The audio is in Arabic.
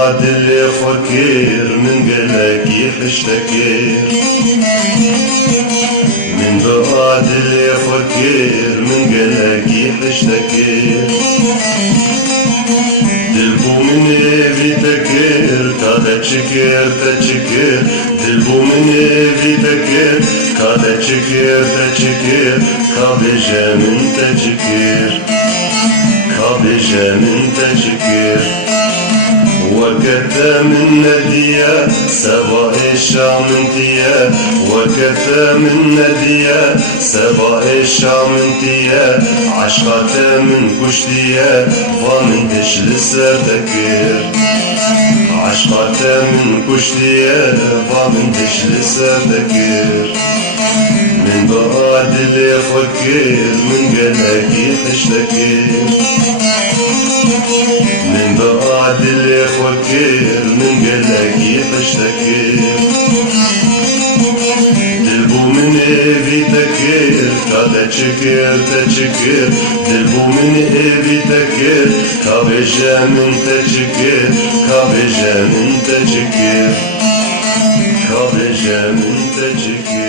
بعد اللي فكر من قلق يحشتكر من بعد اللي فكر من قلق يحشتكر دلبو من في تكر كادا تشكر تشكر دلبو من في تكر كادا تشكر تشكر كابجا من تشكر كابجا من تشكر وكتا من نديا سبا الشام انتيا وكتا من نديا سبا الشام انتيا عشقتا من كشتيا ومن دشل سردكر عشقتا من كشتيا ومن دشل سردكر من بعد اللي فكر من قلق يحشتكر من بعد اللي فكر من قلق يحشتكر دلبو من في تكر كادا تشكر تشكر دلبو من في تكر كابجا من تشكر كابجا من تشكر كابجا من تشكر